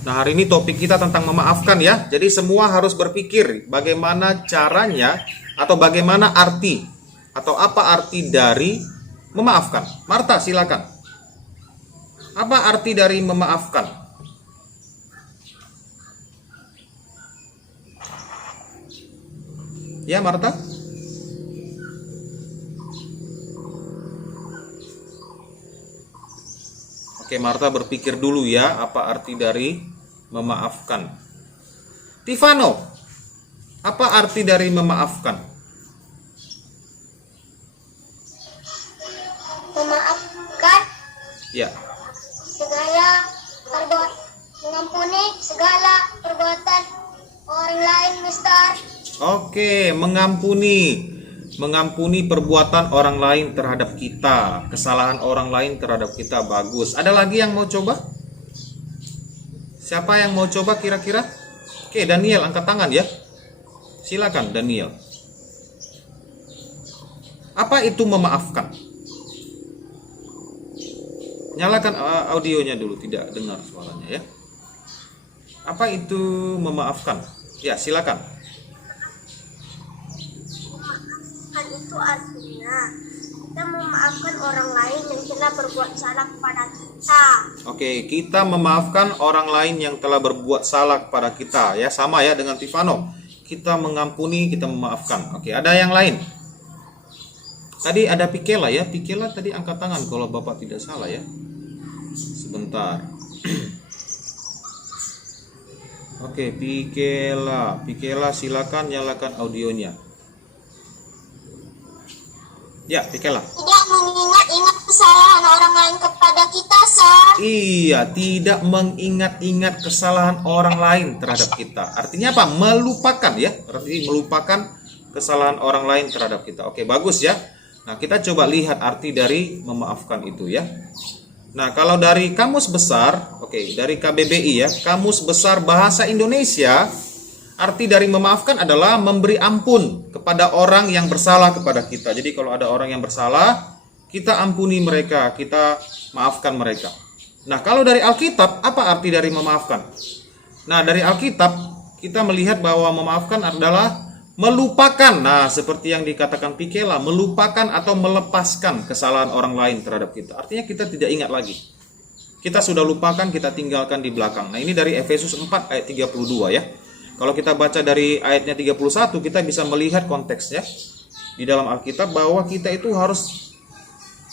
Nah, hari ini topik kita tentang memaafkan ya. Jadi semua harus berpikir bagaimana caranya atau bagaimana arti atau apa arti dari memaafkan. Marta, silakan. Apa arti dari memaafkan? Ya, Marta? Oke, Marta berpikir dulu ya, apa arti dari memaafkan. Tivano, apa arti dari memaafkan? Memaafkan Ya, mengampuni segala perbuatan orang lain, Mister. oke, mengampuni perbuatan orang lain terhadap kita, kesalahan orang lain terhadap kita. Bagus. Ada lagi yang mau coba? Siapa yang mau coba kira-kira? Oke, Daniel, angkat tangan ya. Silakan, Daniel. Apa itu memaafkan? Nyalakan audionya dulu, tidak dengar suaranya ya. Apa itu memaafkan? Ya, silakan. Kan itu artinya kita memaafkan orang lain yang telah berbuat salah kepada kita. Oke, kita memaafkan orang lain yang telah berbuat salah kepada kita ya, sama ya dengan Tivano. Kita mengampuni, kita memaafkan. Oke, ada yang lain? Tadi ada Pikela ya. Pikela tadi angkat tangan kalau Bapak tidak salah ya. Sebentar. Oke, Pikela silakan nyalakan audionya. Ya, Pikela. Tidak mengingat-ingat kesalahan orang lain kepada kita, Sir. Iya, tidak mengingat-ingat kesalahan orang lain terhadap kita. Artinya apa? Melupakan ya. Artinya melupakan kesalahan orang lain terhadap kita. Oke, bagus ya. Nah, kita coba lihat arti dari memaafkan itu ya. Nah, kalau dari Kamus Besar, oke, dari KBBI ya, Kamus Besar Bahasa Indonesia, arti dari memaafkan adalah memberi ampun kepada orang yang bersalah kepada kita. Jadi kalau ada orang yang bersalah, kita ampuni mereka, kita maafkan mereka. Nah, kalau dari Alkitab, apa arti dari memaafkan? Nah, dari Alkitab kita melihat bahwa memaafkan adalah melupakan. Nah, seperti yang dikatakan Pikela, melupakan atau melepaskan kesalahan orang lain terhadap kita. Artinya kita tidak ingat lagi. Kita sudah lupakan, kita tinggalkan di belakang. Nah, ini dari Efesus 4 ayat 32 ya. Kalau kita baca dari ayatnya 31, kita bisa melihat konteksnya di dalam Alkitab bahwa kita itu harus,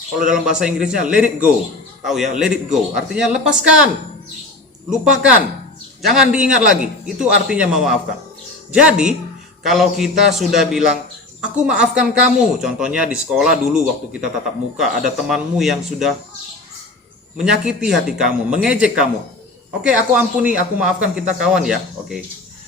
kalau dalam bahasa Inggrisnya let it go. Tahu ya, let it go. Artinya lepaskan, lupakan, jangan diingat lagi. Itu artinya memaafkan. Jadi, kalau kita sudah bilang, aku maafkan kamu. Contohnya di sekolah dulu waktu kita tatap muka, ada temanmu yang sudah menyakiti hati kamu, mengejek kamu. Oke, aku ampuni, aku maafkan, kita kawan ya. Oke.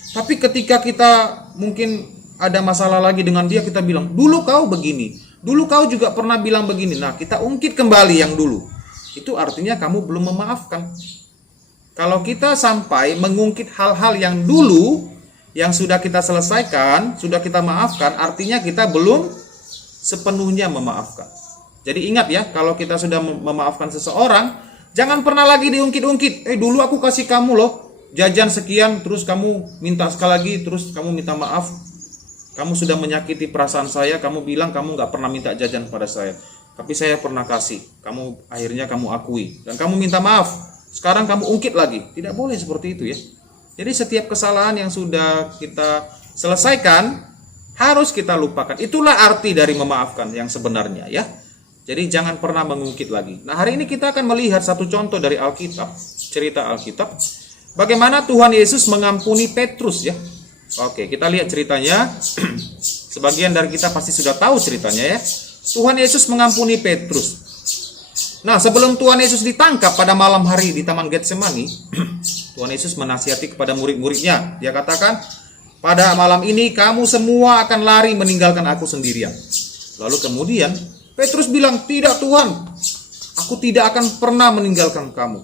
Tapi ketika kita mungkin ada masalah lagi dengan dia, kita bilang, dulu kau begini, dulu kau juga pernah bilang begini. Nah, kita ungkit kembali yang dulu. Itu artinya kamu belum memaafkan. Kalau kita sampai mengungkit hal-hal yang dulu, yang sudah kita selesaikan, sudah kita maafkan, artinya kita belum sepenuhnya memaafkan. Jadi ingat ya, kalau kita sudah memaafkan seseorang, jangan pernah lagi diungkit-ungkit. Dulu aku kasih kamu loh jajan sekian, terus kamu minta sekali lagi, terus kamu minta maaf. Kamu sudah menyakiti perasaan saya, kamu bilang kamu gak pernah minta jajan pada saya, tapi saya pernah kasih. Akhirnya kamu akui, dan kamu minta maaf. Sekarang kamu ungkit lagi. Tidak boleh seperti itu ya. Jadi setiap kesalahan yang sudah kita selesaikan, harus kita lupakan. Itulah arti dari memaafkan yang sebenarnya ya. Jadi jangan pernah mengungkit lagi. Nah, hari ini kita akan melihat satu contoh dari Alkitab, cerita Alkitab. Bagaimana Tuhan Yesus mengampuni Petrus ya. Oke, kita lihat ceritanya. Sebagian dari kita pasti sudah tahu ceritanya ya. Tuhan Yesus mengampuni Petrus. Nah, sebelum Tuhan Yesus ditangkap pada malam hari di Taman Getsemani, Tuhan Yesus menasihati kepada murid-muridnya. Dia katakan, pada malam ini kamu semua akan lari meninggalkan aku sendirian. Lalu kemudian Petrus bilang, tidak Tuhan, aku tidak akan pernah meninggalkan kamu.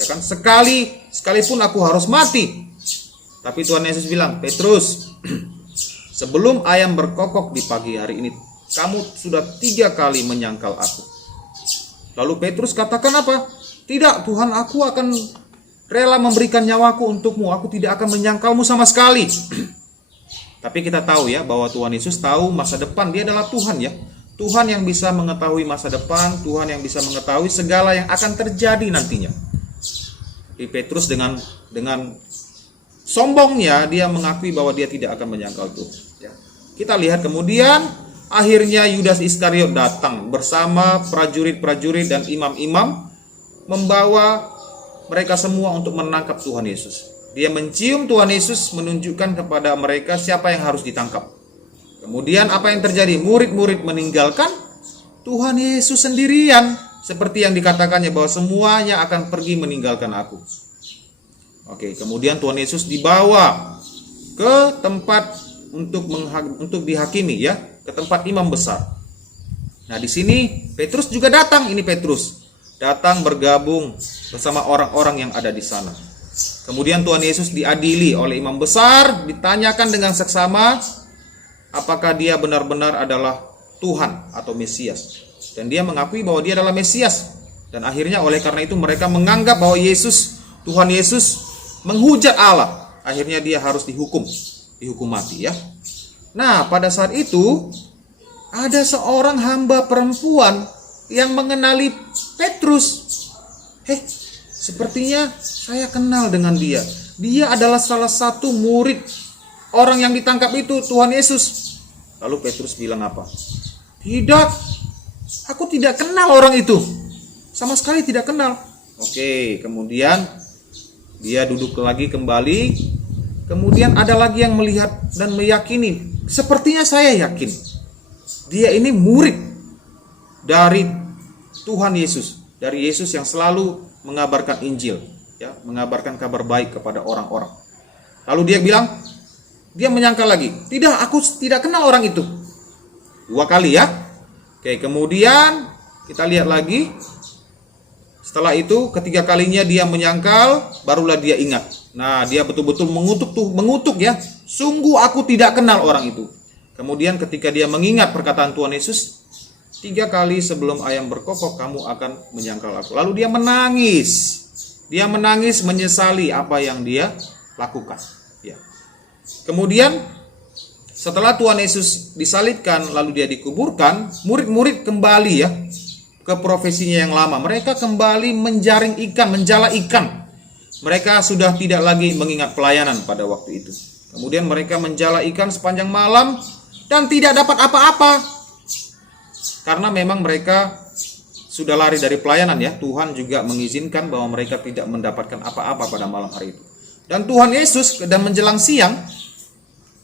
Ya kan, sekalipun aku harus mati. Tapi Tuhan Yesus bilang, Petrus, sebelum ayam berkokok di pagi hari ini, kamu sudah 3 kali menyangkal aku. Lalu Petrus katakan apa? Tidak Tuhan, aku akan rela memberikan nyawaku untukmu, aku tidak akan menyangkalmu sama sekali. Tapi kita tahu ya bahwa Tuhan Yesus tahu masa depan, dia adalah Tuhan ya. Tuhan yang bisa mengetahui masa depan, Tuhan yang bisa mengetahui segala yang akan terjadi nantinya. Di Petrus dengan sombongnya dia mengakui bahwa dia tidak akan menyangkal Tuhan. Ya. Kita lihat kemudian akhirnya Yudas Iskariot datang bersama prajurit-prajurit dan imam-imam, membawa mereka semua untuk menangkap Tuhan Yesus. Dia mencium Tuhan Yesus, menunjukkan kepada mereka siapa yang harus ditangkap. Kemudian apa yang terjadi? Murid-murid meninggalkan Tuhan Yesus sendirian, seperti yang dikatakannya bahwa semuanya akan pergi meninggalkan aku. Oke, kemudian Tuhan Yesus dibawa ke tempat untuk dihakimi ya, ke tempat imam besar. Nah, di sini Petrus juga datang. Ini Petrus datang bergabung bersama orang-orang yang ada di sana. Kemudian Tuhan Yesus diadili oleh imam besar, ditanyakan dengan seksama apakah dia benar-benar adalah Tuhan atau Mesias. Dan dia mengakui bahwa dia adalah Mesias. Dan akhirnya oleh karena itu mereka menganggap bahwa Tuhan Yesus menghujat Allah. Akhirnya dia harus dihukum mati ya. Nah, pada saat itu ada seorang hamba perempuan yang mengenali Petrus. Sepertinya saya kenal dengan dia. Dia adalah salah satu murid orang yang ditangkap itu, Tuhan Yesus. Lalu Petrus bilang apa? Tidak, aku tidak kenal orang itu. Sama sekali tidak kenal. Oke, kemudian dia duduk lagi kembali. Kemudian ada lagi yang melihat dan meyakini. Sepertinya saya yakin dia ini murid dari Tuhan Yesus, dari Yesus yang selalu mengabarkan Injil, ya, mengabarkan kabar baik kepada orang-orang. Lalu dia menyangkal lagi, tidak, aku tidak kenal orang itu. 2 kali ya. Oke, kemudian kita lihat lagi. Setelah itu ketiga kalinya dia menyangkal, barulah dia ingat. Nah, dia betul-betul mengutuk ya. Sungguh aku tidak kenal orang itu. Kemudian ketika dia mengingat perkataan Tuhan Yesus, 3 kali sebelum ayam berkokok kamu akan menyangkal aku. Lalu dia menangis. Dia menangis menyesali apa yang dia lakukan. Ya. Kemudian setelah Tuhan Yesus disalibkan lalu dia dikuburkan, murid-murid kembali ya ke profesinya yang lama. Mereka kembali menjaring ikan, menjala ikan. Mereka sudah tidak lagi mengingat pelayanan pada waktu itu. Kemudian mereka menjala ikan sepanjang malam dan tidak dapat apa-apa. Karena memang mereka sudah lari dari pelayanan ya. Tuhan juga mengizinkan bahwa mereka tidak mendapatkan apa-apa pada malam hari itu. Dan Tuhan Yesus, dan menjelang siang,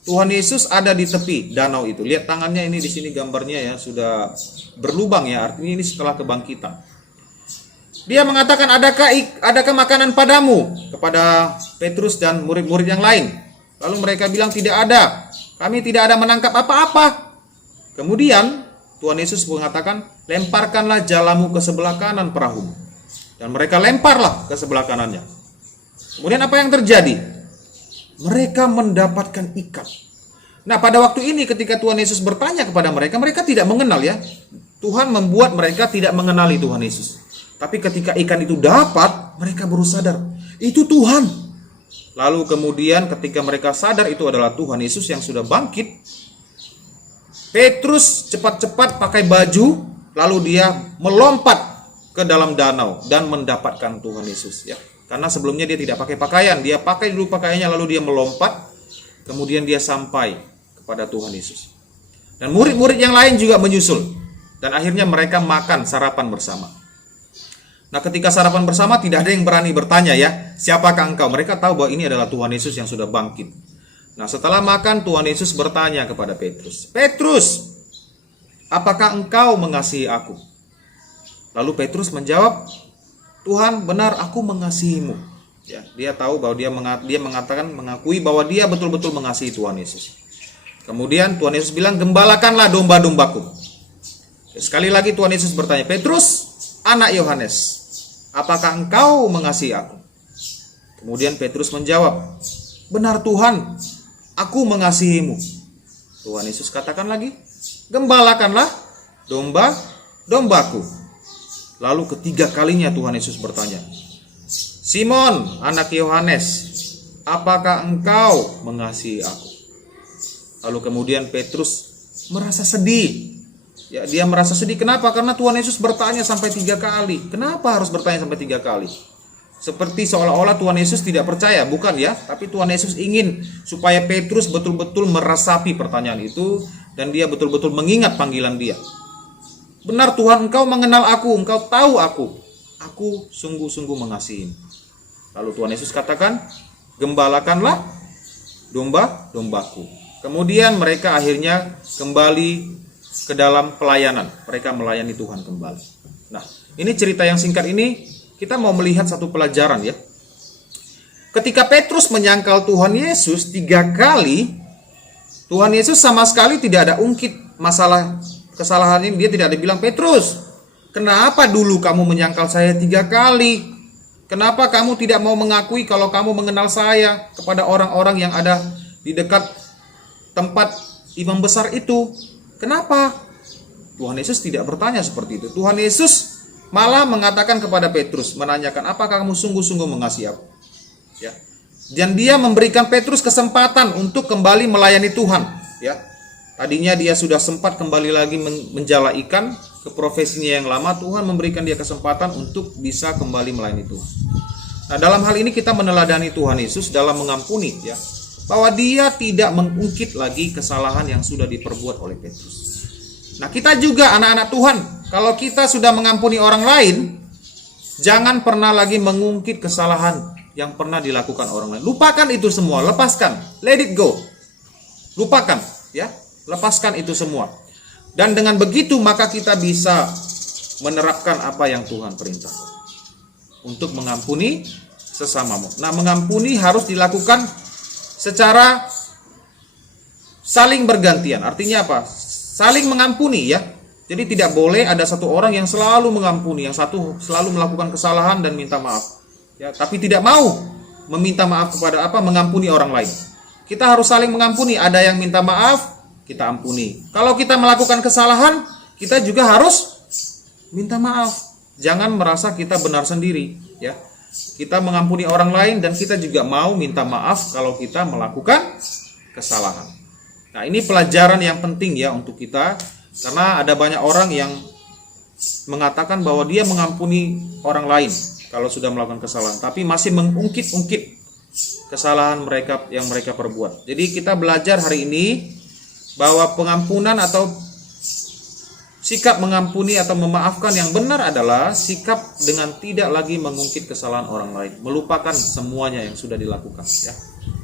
Tuhan Yesus ada di tepi danau itu. Lihat tangannya ini di sini gambarnya ya, sudah berlubang ya, artinya ini setelah kebangkitan. Dia mengatakan, adakah makanan padamu? Kepada Petrus dan murid-murid yang lain. Lalu mereka bilang, tidak ada. Kami tidak ada menangkap apa-apa. Kemudian Tuhan Yesus mengatakan, lemparkanlah jalamu ke sebelah kanan perahu. Dan mereka lemparlah ke sebelah kanannya. Kemudian apa yang terjadi? Mereka mendapatkan ikan. Nah, pada waktu ini ketika Tuhan Yesus bertanya kepada mereka, mereka tidak mengenal ya. Tuhan membuat mereka tidak mengenali Tuhan Yesus. Tapi ketika ikan itu dapat, mereka baru sadar, itu Tuhan. Lalu kemudian ketika mereka sadar itu adalah Tuhan Yesus yang sudah bangkit, Petrus cepat-cepat pakai baju, lalu dia melompat ke dalam danau dan mendapatkan Tuhan Yesus ya. Karena sebelumnya dia tidak pakai pakaian, dia pakai dulu pakaiannya lalu dia melompat, kemudian dia sampai kepada Tuhan Yesus. Dan murid-murid yang lain juga menyusul. Dan akhirnya mereka makan sarapan bersama. Nah, ketika sarapan bersama tidak ada yang berani bertanya ya, siapakah engkau? Mereka tahu bahwa ini adalah Tuhan Yesus yang sudah bangkit. Nah, setelah makan Tuhan Yesus bertanya kepada Petrus, Petrus, apakah engkau mengasihi aku? Lalu Petrus menjawab, Tuhan, benar aku mengasihimu. Ya, dia tahu bahwa dia mengakui bahwa dia betul-betul mengasihi Tuhan Yesus. Kemudian Tuhan Yesus bilang, gembalakanlah domba-dombaku. Sekali lagi Tuhan Yesus bertanya, Petrus, anak Yohanes, apakah engkau mengasihi aku? Kemudian Petrus menjawab, benar Tuhan, aku mengasihimu. Tuhan Yesus katakan lagi, gembalakanlah domba-dombaku. Lalu ketiga kalinya Tuhan Yesus bertanya, Simon, anak Yohanes, apakah engkau mengasihi aku? Lalu kemudian Petrus merasa sedih. Ya, dia merasa sedih. Kenapa? Karena Tuhan Yesus bertanya sampai 3 kali. Kenapa harus bertanya sampai 3 kali? Seperti seolah-olah Tuhan Yesus tidak percaya, bukan ya? Tapi Tuhan Yesus ingin supaya Petrus betul-betul meresapi pertanyaan itu dan dia betul-betul mengingat panggilan dia. Benar Tuhan, engkau mengenal aku, engkau tahu aku. Aku sungguh-sungguh mengasihi. Lalu Tuhan Yesus katakan, gembalakanlah domba-dombaku. Kemudian mereka akhirnya kembali ke dalam pelayanan. Mereka melayani Tuhan kembali. Nah, ini cerita yang singkat ini, kita mau melihat satu pelajaran ya. Ketika Petrus menyangkal Tuhan Yesus 3 kali, Tuhan Yesus sama sekali tidak ada ungkit masalah kesalahan ini. Dia tidak ada bilang, Petrus, kenapa dulu kamu menyangkal saya 3 kali? Kenapa kamu tidak mau mengakui kalau kamu mengenal saya kepada orang-orang yang ada di dekat tempat imam besar itu? Kenapa? Tuhan Yesus tidak bertanya seperti itu. Tuhan Yesus malah mengatakan kepada Petrus, menanyakan, apakah kamu sungguh-sungguh mengasihi aku? Ya. Dan dia memberikan Petrus kesempatan untuk kembali melayani Tuhan. Ya. Tadinya dia sudah sempat kembali lagi menjala ikan ke profesinya yang lama. Tuhan memberikan dia kesempatan untuk bisa kembali melayani Tuhan. Nah, dalam hal ini kita meneladani Tuhan Yesus dalam mengampuni ya, bahwa dia tidak mengungkit lagi kesalahan yang sudah diperbuat oleh Petrus. Nah, kita juga anak-anak Tuhan, kalau kita sudah mengampuni orang lain, jangan pernah lagi mengungkit kesalahan yang pernah dilakukan orang lain. Lupakan itu semua, lepaskan, let it go. Lupakan ya. Lepaskan itu semua. Dan dengan begitu maka kita bisa menerapkan apa yang Tuhan perintahkan. Untuk mengampuni sesamamu. Nah, mengampuni harus dilakukan secara saling bergantian. Artinya apa? Saling mengampuni ya. Jadi tidak boleh ada satu orang yang selalu mengampuni, yang satu selalu melakukan kesalahan dan minta maaf. Ya, tapi tidak mau meminta maaf kepada mengampuni orang lain. Kita harus saling mengampuni. Ada yang minta maaf, kita ampuni. Kalau kita melakukan kesalahan, kita juga harus minta maaf. Jangan merasa kita benar sendiri, ya. Kita mengampuni orang lain dan kita juga mau minta maaf kalau kita melakukan kesalahan. Nah, ini pelajaran yang penting ya untuk kita, karena ada banyak orang yang mengatakan bahwa dia mengampuni orang lain kalau sudah melakukan kesalahan, tapi masih mengungkit-ungkit kesalahan mereka yang mereka perbuat. Jadi kita belajar hari ini bahwa pengampunan atau sikap mengampuni atau memaafkan yang benar adalah sikap dengan tidak lagi mengungkit kesalahan orang lain, melupakan semuanya yang sudah dilakukan ya.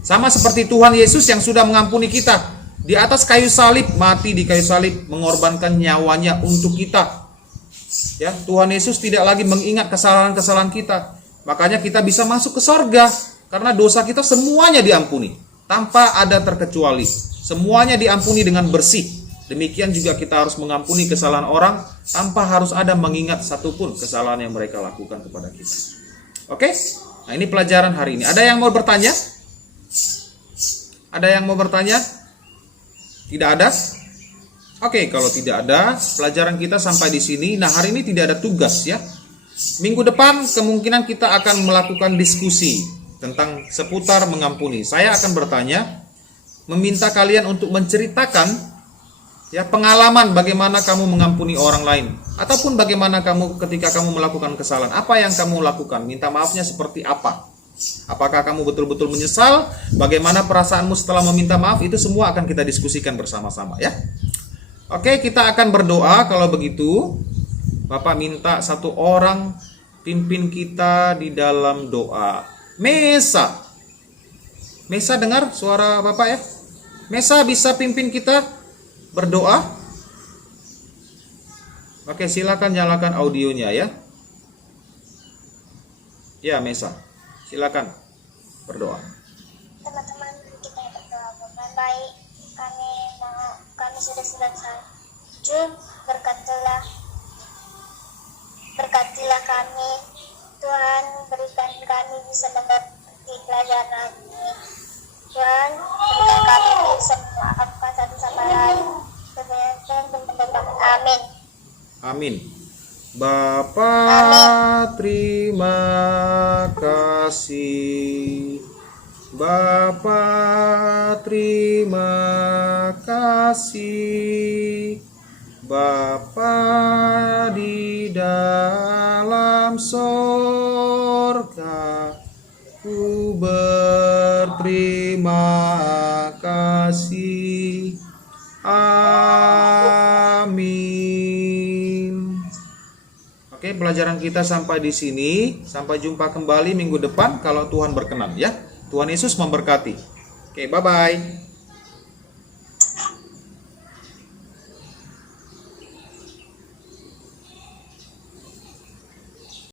Sama seperti Tuhan Yesus yang sudah mengampuni kita di atas kayu salib, mati di kayu salib, mengorbankan nyawanya untuk kita. Ya, Tuhan Yesus tidak lagi mengingat kesalahan-kesalahan kita. Makanya kita bisa masuk ke sorga karena dosa kita semuanya diampuni tanpa ada terkecuali. Semuanya diampuni dengan bersih. Demikian juga kita harus mengampuni kesalahan orang tanpa harus ada mengingat satupun kesalahan yang mereka lakukan kepada kita. Oke? Nah, ini pelajaran hari ini. Ada yang mau bertanya? Ada yang mau bertanya? Tidak ada? Oke, kalau tidak ada, pelajaran kita sampai di sini. Nah, hari ini tidak ada tugas ya. Minggu depan kemungkinan kita akan melakukan diskusi tentang seputar mengampuni. Saya akan bertanya, meminta kalian untuk menceritakan ya pengalaman bagaimana kamu mengampuni orang lain, ataupun bagaimana kamu ketika kamu melakukan kesalahan, apa yang kamu lakukan, minta maafnya seperti apa, apakah kamu betul-betul menyesal, bagaimana perasaanmu setelah meminta maaf, itu semua akan kita diskusikan bersama-sama ya. Oke, kita akan berdoa. Kalau begitu Bapak minta satu orang pimpin kita di dalam doa. Mesa dengar suara Bapak ya? Mesa bisa pimpin kita berdoa? Oke, silakan nyalakan audionya ya. Ya, Mesa, silakan berdoa. Teman-teman, kita berdoa. Bapak baik, kami sudah selesai. Berkatilah kami, Tuhan, berikan kami bisa mengerti pelajaran ini. Tuhan, berikan kami bisa memaafkan satu sama lain. Amin. Amin. Bapa, terima kasih. Bapa, terima kasih. Bapa di dalam sorga, ku berterima kasih. Amin. Oke, pelajaran kita sampai di sini. Sampai jumpa kembali minggu depan kalau Tuhan berkenan ya. Tuhan Yesus memberkati. Oke, bye-bye.